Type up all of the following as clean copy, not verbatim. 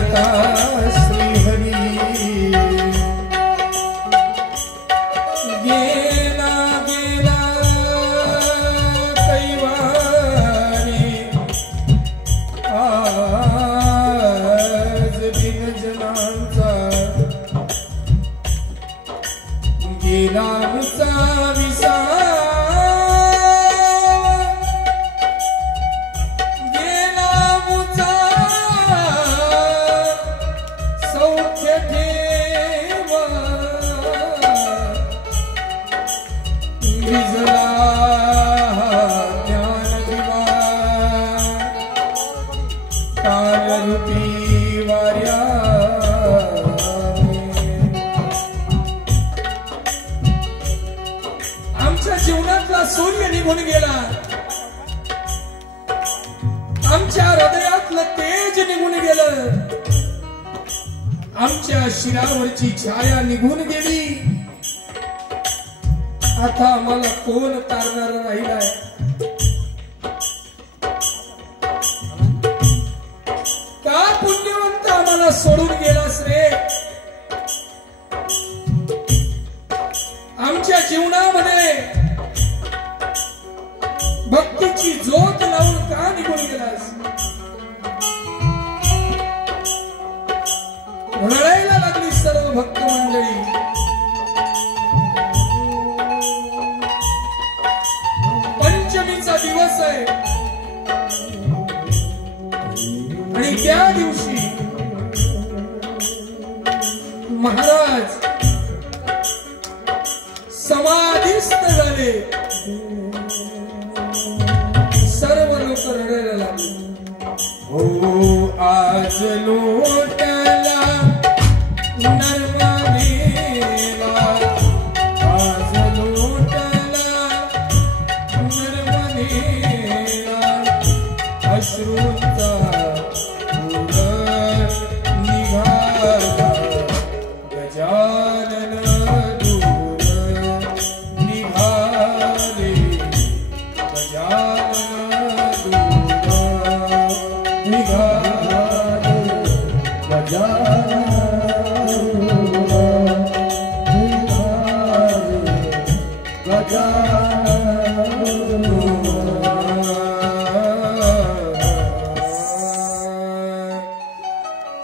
तारका श्रीहरी गेला गेला कैवारी आज दिनजनांचा गेला मुचा विसावा गेला मुचा सौख्य ठेवा विजला ज्ञान दिवा कालरूपी वार्या जीवनातला सूर्य निघून गेला आमच्या हृदयातलं तेज निघून गेलं आमच्या शिरावरची छाया निघून गेली आता आम्हाला कोण तारणार राहिलाय का पुण्यवंत आम्हाला सोडून गेलास रे आमच्या जीवनामध्ये भक्तीची ज्योत लावून का निघून गेलास रडायला लागली सर्व भक्त मंडळी पंचमीचा दिवस आहे आणि त्या दिवशी महाराज समाधिस्थ झाले सर्व लोक रडायला लागले हो आज लोटला नर्मदेला आज लोटला नर्मदेला अश्रूंचा पूर निघाला गजानन दूर निघाले गजानन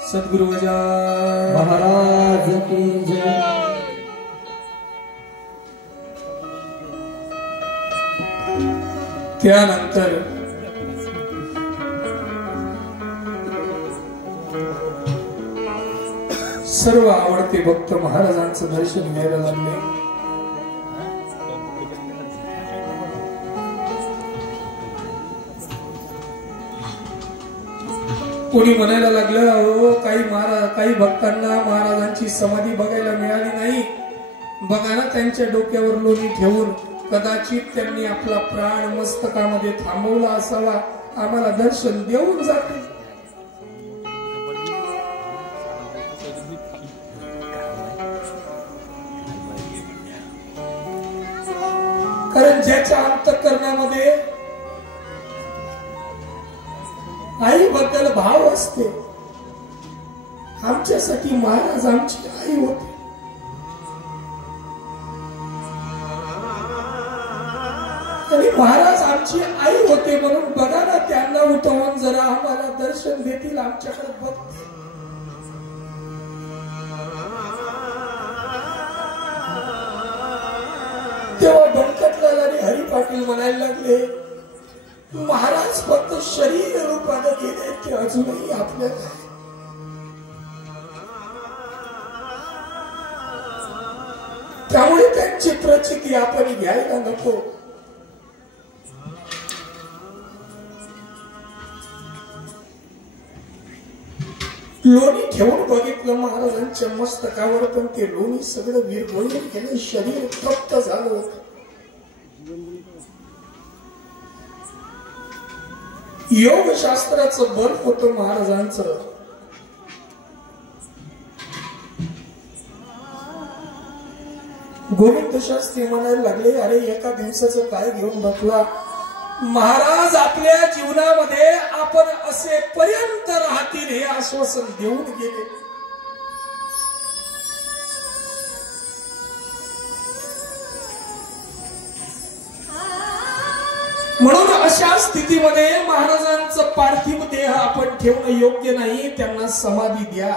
सद्गुरु गजानन महाराज की जय। त्यानंतर सर्व आवडते भक्त महाराजांचं दर्शन घ्यायला लागले कोणी म्हणायला लागलं अहो काही भक्तांना महाराजांची समाधी बघायला मिळाली नाही बघा ना त्यांच्या डोक्यावर लोणी ठेवून कदाचित त्यांनी आपला प्राण मस्तकामध्ये थांबवला असावा आम्हाला दर्शन देऊन जाते कारण ज्याच्या अंतःकरणामध्ये आई बद्दल भाव असते आमच्यासाठी महाराज आमची आई होते आणि महाराज आमची आई होते म्हणून बघा ना त्यांना उठवून जरा आम्हाला दर्शन देतील आमच्याकडे बघते तेव्हा बंकटलाल आणि हरी पाटील म्हणायला लागले महाराज फक्त शरीर रूपाने गेले ते अजूनही आपल्याला त्यामुळे त्यांची प्रचिती आपण घ्यायला नको लोणी ठेवून बघितलं महाराजांच्या मस्तकावर पण ते लोणी सगळं विरघळून गेलं शरीर तप्त झालं होतं योग शास्त्राचं बल होतं महाराजांचं गोविंद शास्त्री म्हणायला लागले अरे एका दिवसाचं काय घेऊन बसला महाराज आपल्या जीवनामध्ये आपण असे पर्यंत राहतील हे आश्वासन देऊन गेले. म्हणून अशा स्थितीमध्ये महाराजांचं पार्थिव देह आपण ठेवणं योग्य नाही. त्यांना समाधी द्या.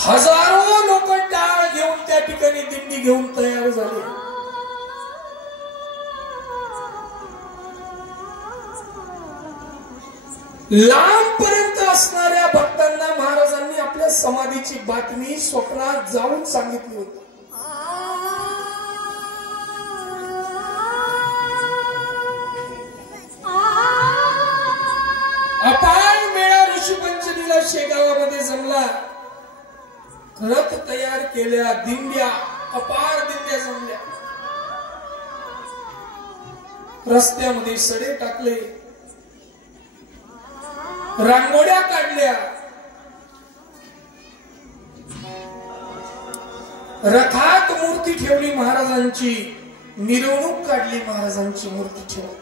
हजारो लोक टाळ घेऊन त्या ठिकाणी दिंडी घेऊन तयार झाले. लांबपर्यंत असणाऱ्या भक्तांना महाराजांनी आपल्या समाधीची बातमी स्वप्नात जाऊन सांगितली होती. अपार मेळा ऋषीपंचमीला शेगावामध्ये जमला. रथ तयार केल्या, दिंड्या, अपार दिंड्या जमल्या. रस्त्यामध्ये सडे टाकले, रांगोळ्या काढल्या, रथात मूर्ती ठेवली महाराजांची, मिरवणूक काढली महाराजांची मूर्ती ठेवली.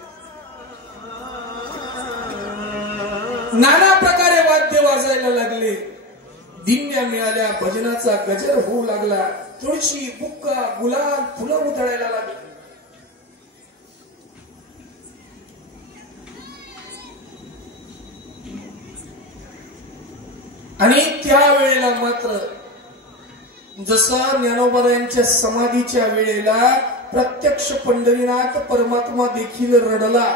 नाना प्रकारे वाद्य वाजायला लागले. दिंड्या मिळाल्या, भजनाचा गजर होऊ लागला. तुळशी, बुक्का, गुलाल, फुलं उधळायला लागली. आणि त्यावेळेला मात्र जसं ज्ञानोबरायांच्या समाधीच्या वेळेला प्रत्यक्ष पंढरीनाथ परमात्मा देखील रडला.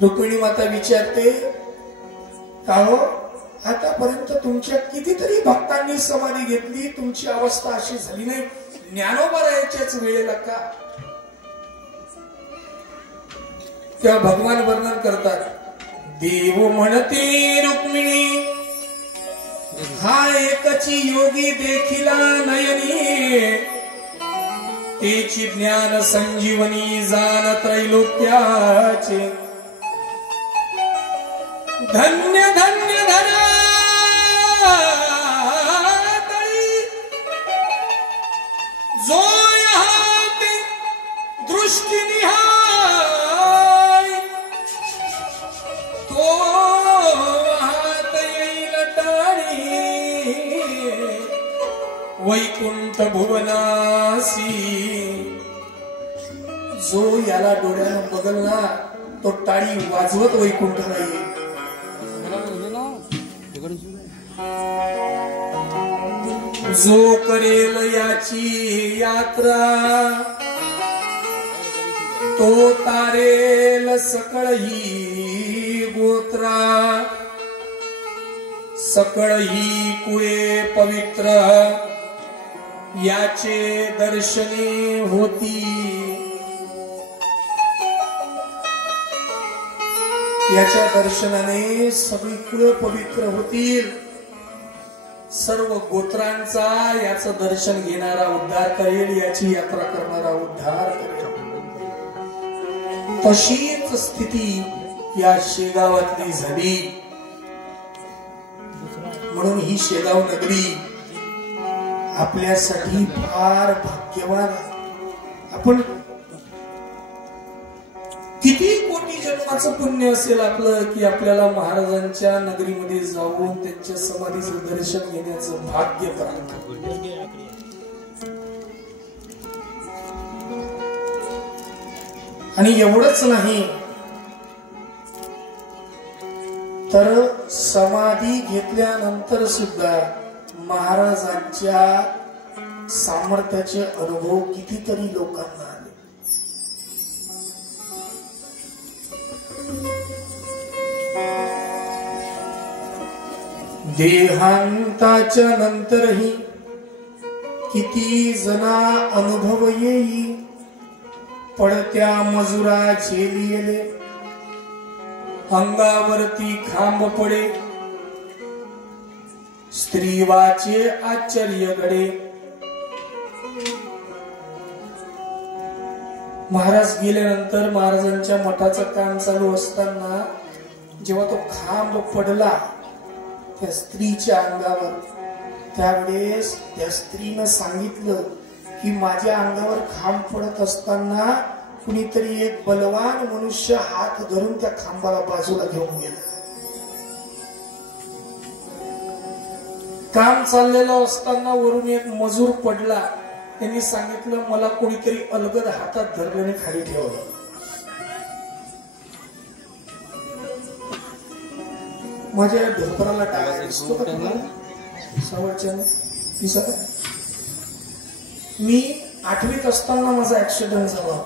रुक्मिणी माता विचारते, का हो आतापर्यंत तुमच्या कितीतरी भक्तांनी समाधी घेतली, तुमची अवस्था अशी झाली नाही, ज्ञानोबरायांच्याच वेळेला का? तेव्हा भगवान वर्णन करतात, देव म्हणते रुक्मिणी हा एकची योगी देखिला नयनी, तेची ज्ञान संजीवनी जाण त्रैलोक्याचे. धन्य धन्य धरा जो हाते दृष्टी निहाय, तो हात येईल टाळी वैकुंठ भुवनासी. जो याला डोळ्यानं बघल ना तो टाळी वाजवत वैकुंठाला येईल. जो करेल याची यात्रा तो तारेल सकळ ही गोत्रा. सकळ ही कुळे पवित्र याचे दर्शने होती. याच्या दर्शनाने सगळी कुळ पवित्र होतील. सर्व गोत्रांचा याचं दर्शन घेणारा उद्धार करेल, याची यात्रा करणारा उद्धार करेल. तशीच स्थिती या शेगावातली झाली. म्हणून ही शेगाव नगरी आपल्यासाठी फार भाग्यवान आहे. आपण किती कोटी जन्माचं पुण्य असेल आपलं की आपल्याला महाराजांच्या नगरीमध्ये जाऊन त्यांच्या समाधीचं दर्शन घेण्याचं भाग्य प्राप्त. आणि एवढंच नाही तर समाधी घेतल्यानंतर सुद्धा महाराजांच्या सामर्थ्याचे अनुभव कितीतरी लोकांना आले. देहांताच्या नंतरही किती जना अनुभव येई, पडत्या मजुरा झेलिले, अंगावरती खांब पडे, स्त्रीवाचे आश्चर्य घडे. महाराज गेल्यानंतर महाराजांच्या मठाचं काम चालू असताना जेव्हा तो खांब पडला त्या स्त्रीच्या अंगावर, त्यावेळेस त्या स्त्रीनं सांगितलं की माझ्या अंगावर खांब पडत असताना कुणीतरी एक बलवान मनुष्य हात धरून त्या खांबाला बाजूला घेऊन गेला. काम चाललेलं असताना वरून एक मजूर पडला. त्यांनी सांगितलं मला कोणीतरी अलगद हातात धरल्याने खाली ठेवलं. माझ्या ढोपराला टाळा दिसतो का तुम्हाला? सवरच्यानं दिसत आहे. मी 8वीत असताना माझा ऍक्सिडेंट झाला.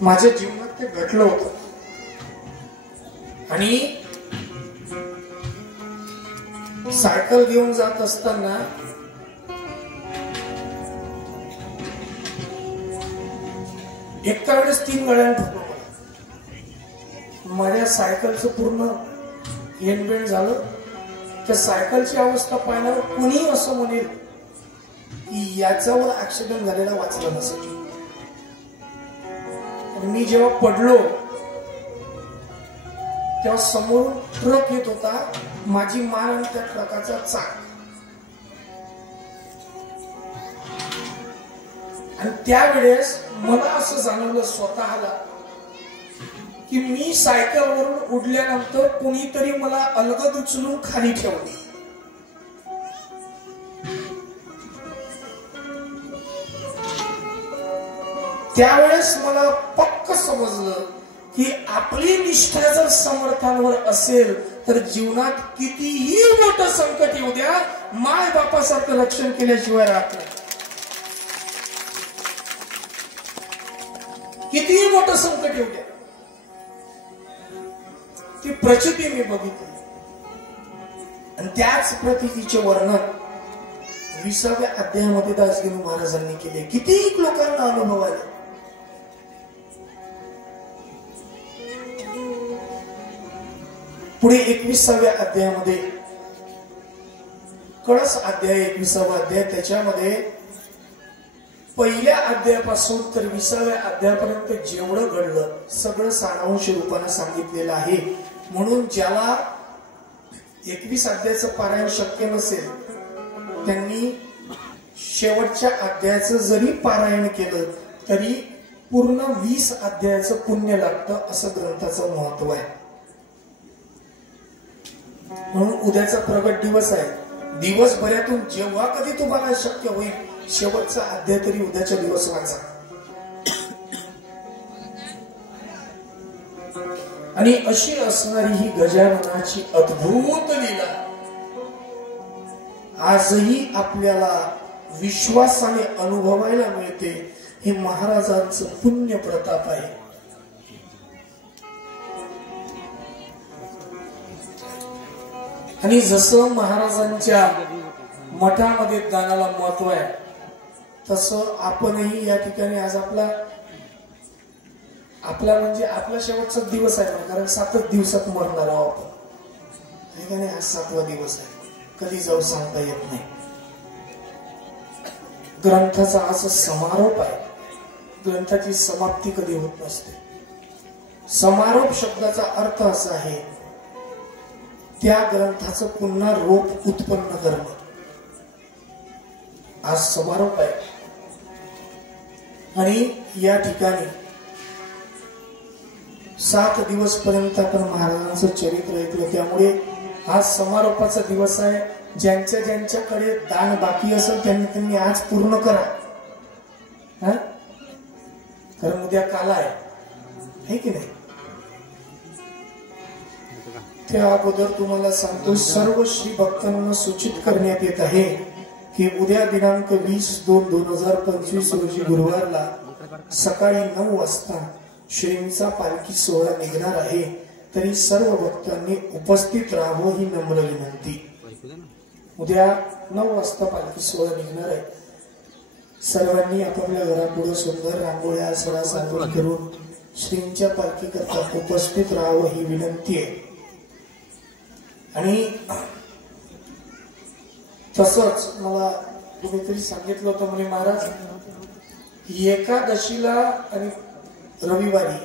माझ्या जीवनात ते घडलं होतं आणि सायकल घेऊन जात असताना एका वेळेस 3 गाड्या ठोकलं. माझ्या सायकलचं पूर्ण हेनबेंड झालं. त्या सायकलची अवस्था पाहिल्यावर कुणी असं म्हणेल की याच्यावर ऍक्सिडेंट झालेला वाचला नसेल. मी जेव्हा पडलो तेव्हा समोरून ट्रक येत होता. माझी मान आणि त्या ट्रकाचा चाक, आणि त्यावेळेस मला असं जाणवलं स्वतःला की मी सायकलवरून उडल्यानंतर कुणीतरी मला अलगद उचलून खाली ठेवलं. त्यावेळेस मला पक्क समजलं की आपली निष्ठा जर समर्थांवर असेल तर जीवनात कितीही मोठं संकट येऊ द्या, माय बापासारखं रक्षण केल्याशिवाय राहत नाही. कितीही मोठं संकट येऊ द्या. ती प्रचिती मी बघितली आणि त्याच प्रतीचे वर्णन 20व्या अध्यायामध्ये दासगणू महाराजांनी केले. किती लोकांना अनुभव आले. पुढे 21व्या अध्यायामध्ये, कळस अध्याय 21वा अध्याय, त्याच्यामध्ये पहिल्या अध्यायापासून तर 20व्या अध्यायापर्यंत जेवढं घडलं सगळं सारांश रूपाने सांगितलेलं आहे. म्हणून ज्याला 21 अध्यायाचं पारायण शक्य नसेल त्यांनी शेवटच्या अध्यायाचं जरी पारायण केलं तरी पूर्ण 20 अध्यायाचं पुण्य लागतं, असं ग्रंथाचं महत्व आहे. म्हणून उद्याचा प्रगट दिवस आहे. दिवसभरातून जेव्हा कधी तुम्हाला शक्य होईल शेवटचा अध्याय तरी उद्याच्या दिवस वाचा. आणि अशी असणारी ही गजाननाची अद्भुत लीला आजही आपल्याला विश्वासाने अनुभवायला मिळते. हे महाराजांचं पुण्य प्रताप आहे. आणि जसं महाराजांच्या मठामध्ये दानाला महत्व आहे तसं आपणही या ठिकाणी आज आपला म्हणजे आपला शेवटचा दिवस आहे. कारण 7च दिवसात मरणार आहोत आपण. आज 7वा दिवस आहे. कधी जाऊ सांगता येत नाही. ग्रंथाचा आज समारोप आहे. ग्रंथाची समाप्ती कधी होत नसते. समारोप शब्दाचा अर्थ असा आहे त्या ग्रंथाचं पुन्हा रोप उत्पन्न करणं. आज समारोप आहे आणि या ठिकाणी 7 दिवस पर्यंत आपण महाराजांचं चरित्र ऐकलं. त्यामुळे आज समारोपाचा दिवस आहे. ज्यांच्या ज्यांच्याकडे दान बाकी असेल त्यांनी आज पूर्ण करा. कारण उद्या काला आहे की नाही. त्या अगोदर तुम्हाला सांगतो सर्व श्री भक्तांना सूचित करण्यात येत आहे की उद्या दिनांक 20/2/2025 रोजी गुरुवारला सकाळी 9 वाजता श्रींचा पालखी सोहळा निघणार आहे. तरी सर्व भक्तांनी उपस्थित राहावं ही नम्र विनंती. उद्या 9 वाजता पालखी सोहळा निघणार आहे. सर्वांनी आपापल्या घरापुढे सुंदर रांगोळ्या सडा सांगोळी करून श्रींच्या पालखी करता उपस्थित राहावं ही विनंती आहे. आणि तसंच मला कुणीतरी सांगितलं होतं म्हणे महाराज एकादशीला आणि रविवारी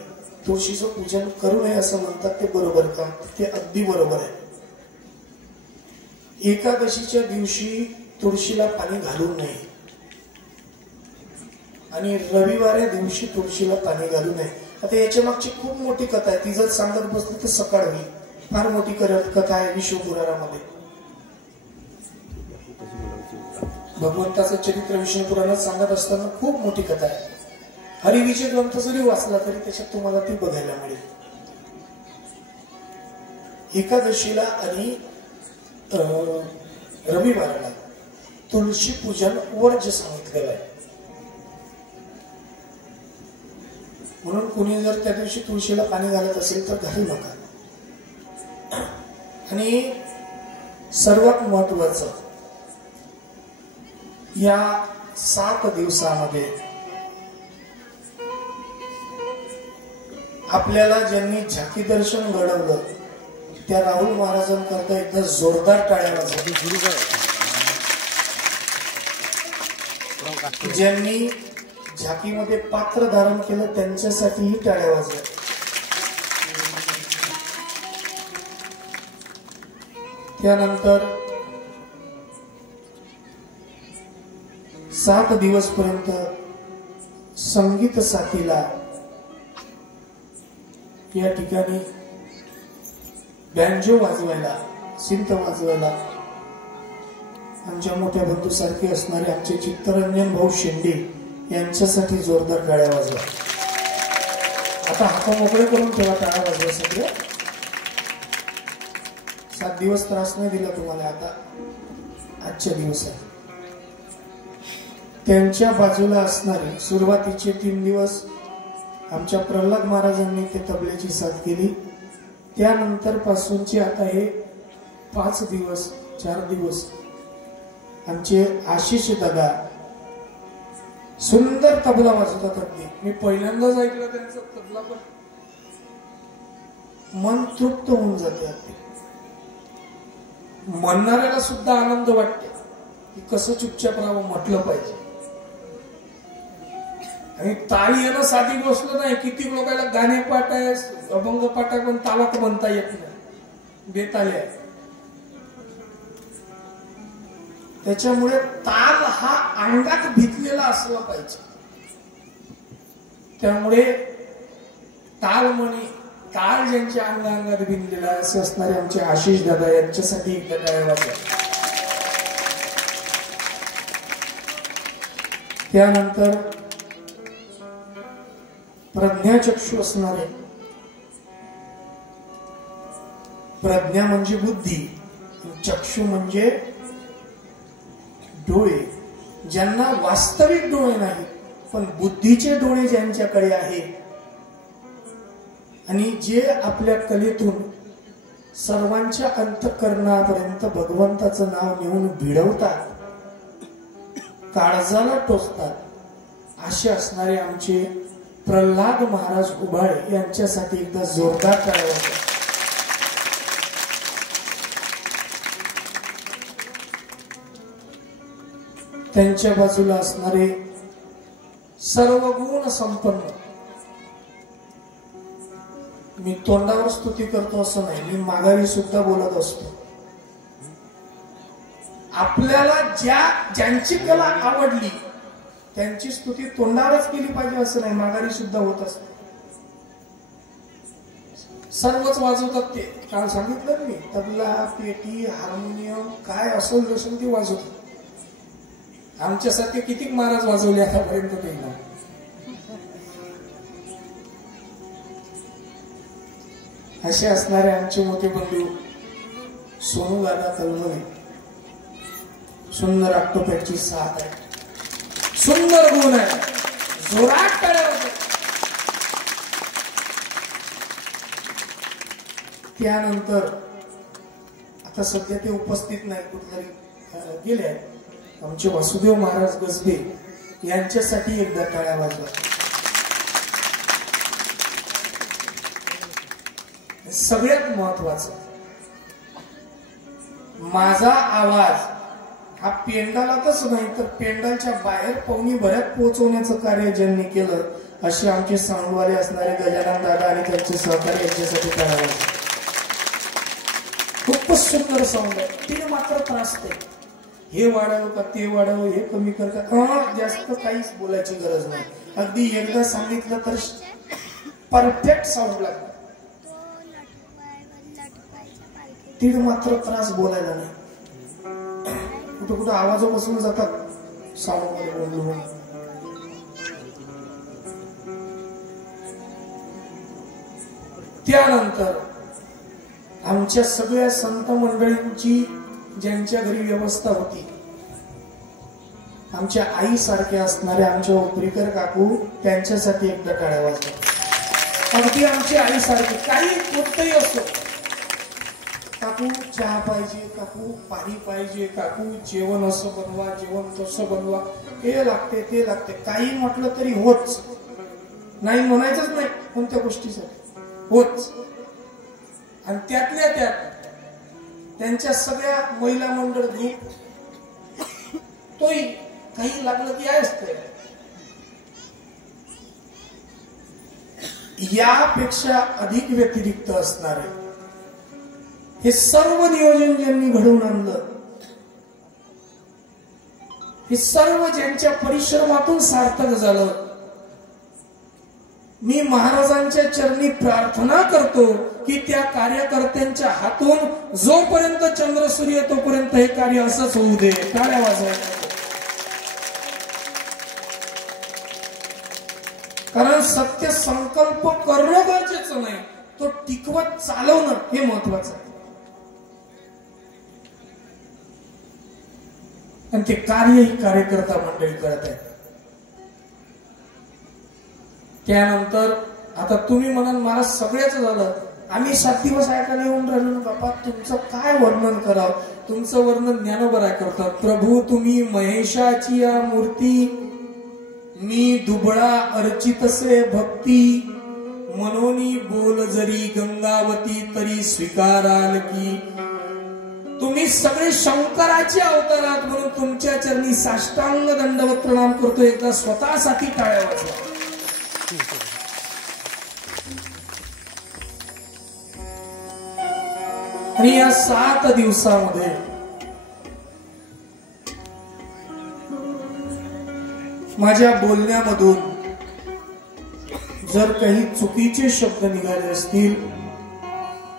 तुळशीचं पूजन करू नये असं म्हणतात, ते बरोबर का? ते अगदी बरोबर आहे. एकादशीच्या दिवशी तुळशीला पाणी घालू नये आणि रविवारी दिवशी तुळशीला पाणी घालू नये. आता याच्या मागची खूप मोठी कथा आहे, ती जर सांगत बसली तर सकाळ होईल. फार मोठी कथा आहे विष्णुपुराणामध्ये. भगवंताचं चरित्र विष्णुपुराणात सांगत असताना खूप मोठी कथा आहे. हरिविजय ग्रंथ जरी वाचला तरी त्याच्यात तुम्हाला ती बघायला मिळेल. एकादशीला आणि रविवाराला तुळशी पूजन वर्ज्य सांगितलेलं आहे. म्हणून कुणी जर त्या दिवशी तुळशीला पाणी घालत असेल तर घालू नका. आणि सर्वात महत्वाचं, या 7 दिवसामध्ये आपल्याला ज्यांनी झाकी दर्शन घडवलं त्या राहुल महाराजांकरता एकदा जोरदार टाळ्या वाजवा. ज्यांनी झाकीमध्ये पात्र धारण केलं त्यांच्यासाठीही टाळ्या वाजवा. त्यानंतर 7 दिवस पर्यंत संगीत साथीला या ठिकाणी बँजो वाजवायला, सिंत वाजवायला आमच्या मोठ्या बंधू सारखे असणारे आमचे चित्तरंजन भाऊ शेंडे यांच्यासाठी जोरदार टाळ्या वाजवा. आता हात मोकळे करून ठेवा टाळ्या वाजवायसाठी. 7 दिवस त्रास नाही दिला तुम्हाला, आता आजच्या दिवस आहे. त्यांच्या बाजूला असणारे सुरुवातीचे 3 दिवस आमच्या प्रल्हाद महाराजांनी ते तबल्याची साथ केली. त्यानंतर पासूनचे आता हे 5 दिवस 4 दिवस आमचे आशिष दादा सुंदर तबला वाजवतात. अगदी मी पहिल्यांदाच ऐकलं त्यांचा तबला, पण मन तृप्त होऊन जाते. अगदी म्हणणाऱ्याला सुद्धा आनंद वाटते की कसं चुपचाप राहावं, म्हटलं पाहिजे. आणि ताळी येणं साधी गोष्ट नाही. किती लोकांना गाणे पाठ आहे, अभंग पाठ आहे, पण तालात म्हणता येत नाही, बेताले आहे. त्याच्यामुळे ताल हा अंगात भिजलेला असला पाहिजे. त्यामुळे ताल म्हणी, ताल ज्यांच्या अंगात भिनलेला आहे असे असणारे आमचे आशिष दादा यांच्यासाठी एकदा टाळ्या वाजवा. त्यानंतर प्रज्ञाचक्षु असणारे, प्रज्ञा म्हणजे बुद्धी, चक्षु म्हणजे डोळे. ज्यांना वास्तविक डोळे नाही पण बुद्धीचे डोळे ज्यांच्याकडे आहे आणि जे आपल्या कलेतून सर्वांच्या अंतःकरणापर्यंत भगवंताचं नाव नेऊन भिडवतात, काळजाला टोचतात, असे असणारे आमचे प्रल्हाद महाराज उभाळे यांच्यासाठी एकदा जोरदार टाळ्या वाजवा. त्यांच्या बाजूला असणारे सर्व गुण संपन्न, मी तोंडावर स्तुती करतो असं नाही, मी माघारी सुद्धा बोलत असतो. आपल्याला ज्यांची कला आवडली त्यांची स्तुती तोंडावरच केली पाहिजे असं नाही, माघारी सुद्धा होत असते. सर्वच वाजवतात ते. काल सांगितलं मी, तबला, पेटी, हार्मोनियम काय असेल नसेल ते वाजवतात. आमच्यासारखे किती महाराज वाजवले आतापर्यंत ते ना. असे असणारे आमचे मोठे बंधू सोनू दादा तलमले, सुंदर ऑक्टोपॅडची साथ आहे, सुंदर गुण आहे, जोरात टाळ्या वाजवा. त्यानंतर आता सध्या ते उपस्थित नाही, कुठेतरी गेले आहेत, आमचे वासुदेव महाराज गजबे यांच्यासाठी एकदा टाळ्या वाजवा. सगळ्यात महत्वाचं, माझा आवाज हा पेंडालातच नाही तर पेंडालच्या बाहेर पाहुणी भऱ्यात पोहोचवण्याचं कार्य ज्यांनी केलं असे आमचे साऊंडवाले असणारे गजानन दादा आणि त्यांचे सहकारी यांच्यासाठी करावे. खूपच सुंदर साऊंड आहे. तीन मात्र त्रास आहे. हे वाढव का ते वाढव, हे कमी कर का, जास्त काहीच बोलायची गरज नाही. अगदी एकदा सांगितलं तर परफेक्ट साऊंड लागतो. तीन मात्र त्रास बोलायला नाही. कुठं कुठं आवाज बसून जातात साऊंड मध्ये बोलून. त्यानंतर आमच्या सगळ्या संत मंडळींची ज्यांच्या घरी व्यवस्था होती, आमच्या आई सारख्या असणाऱ्या आमच्या उपरीकर काकू, त्यांच्यासाठी एकदा टाळ्या वाजवा. अगदी आमची आई सारखी, काही कोणतंही असो, काकू चहा पाहिजे, काकू पाणी पाहिजे, काकू जेवण असं बनवा, जेवण तसं बनवा, हे लागते ते लागते, काही म्हटलं तरी होच. नाही म्हणायचंच नाही कोणत्या गोष्टीसाठी, होच. आणि त्यातल्या त्यात त्यांच्या सगळ्या महिला मंडळ ग्रुप, तोही काही लागलं की असते. यापेक्षा अधिक व्यतिरिक्त असणारे हे सर्व नियोजन ज्यांनी घडवून आणलं, हे सर्व ज्यांच्या परिश्रमातून सार्थक झालं, मी महाराजांच्या चरणी प्रार्थना करतो की त्या कार्यकर्त्यांच्या हातून जोपर्यंत चंद्र सूर्य तोपर्यंत हे कार्य असंच होऊ दे. टाळ्या वाजवायच्या. कारण सत्य संकल्प करणं गरजेचं नाही, तो टिकवत चालवणं हे महत्वाचं आहे. आणि ते कार्य ही कार्यकर्ता मंडळी करत आहेत. त्यानंतर आता तुम्ही म्हणाल मला सगळ्याच झालं, आम्ही 7 दिवस ऐकायला येऊन राहिलो ना बापा, तुमचं काय वर्णन करावं. तुमचं वर्णन ज्ञानोबा करतात. प्रभू तुम्ही महेशाची या मूर्ती, मी दुबळा अर्चितसे भक्ती, मनोनी बोल जरी गंगावती तरी स्वीकाराल की. तुम्ही सगळे शंकराचे अवतारात म्हणून तुमच्या चरणी साष्टांग दंडवत प्रणाम करतो. एकदा स्वतःसाठी टाळ्या वाजवा. आणि या 7 दिवसामध्ये माझ्या बोलण्यामधून जर काही चुकीचे शब्द निघाले असतील,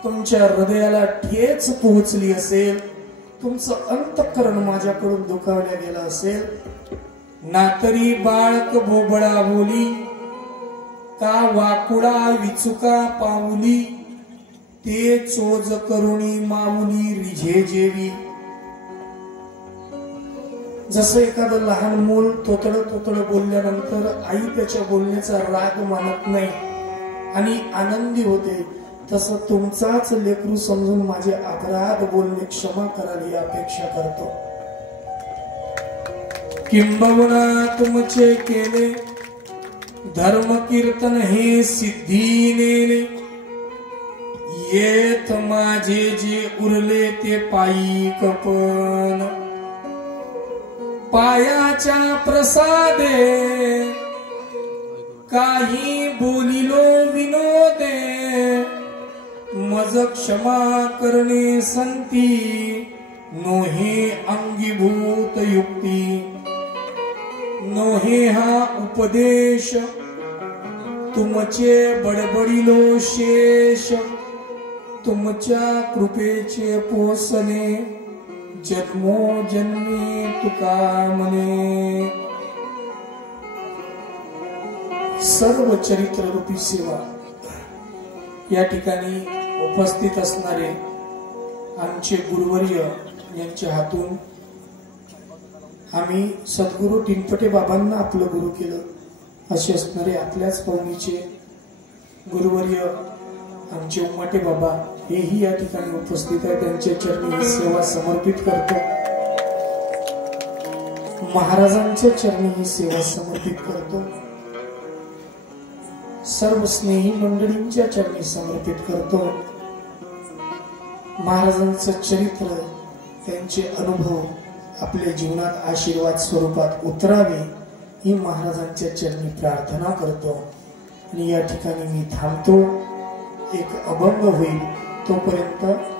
तुमच्या हृदयाला ठेच पोहोचली असेल, तुमचं अंतःकरण माझ्याकडून दुखावल्या गेलं असेल, नातरी बाळक भोबळा बोली का वाकुळा विचुका पाऊली, ते चोज करुणी माऊली रिझे जेवी. जसं एखादं लहान मूल तोतड तोतड बोलल्यानंतर आई त्याच्या बोलण्याचा राग मानत नाही आणि आनंदी होते, तसं तुमचाच लेकरू समजून माझे अपराध बोलणे क्षमा कराल ही अपेक्षा करतो. किंबहुना तुमचे केले धर्म कीर्तन हे सिद्धी नेले, येत माझे जे उरले ते पायी कपन. पायाच्या प्रसादे काही बोलिलो विनोदे, मज क्षमा करणे संती नोहे अंगीभूत युक्ती. नोहे हा उपदेश तुमचे बडबडिलो शेष, तुमच्या कृपेचे पोसणे जन्मो जन्मी तुका म्हणे. सर्व चरित्र रूपी सेवा या ठिकाणी उपस्थित असणारे आमचे गुरुवर्य यांच्या हातून आम्ही सद्गुरू टिनपटे बाबांना आपलं गुरु केलं असे असणारे आपल्याच पवनीचे गुरुवर्य आमचे उम्माटे बाबा हेही या ठिकाणी उपस्थित आहे. त्यांच्या चरणी ही सेवा समर्पित करतो. महाराजांच्या चरणी ही सेवा समर्पित करतो. सर्व स्नेही मंडळींच्या चरणी समर्पित करतो. महाराजांचं चरित्र, त्यांचे अनुभव आपल्या जीवनात आशीर्वाद स्वरूपात उतरावे ही महाराजांच्या चरणी प्रार्थना करतो। आणि या ठिकाणी मी थांबतो। एक अभंग होईल, तोपर्यंत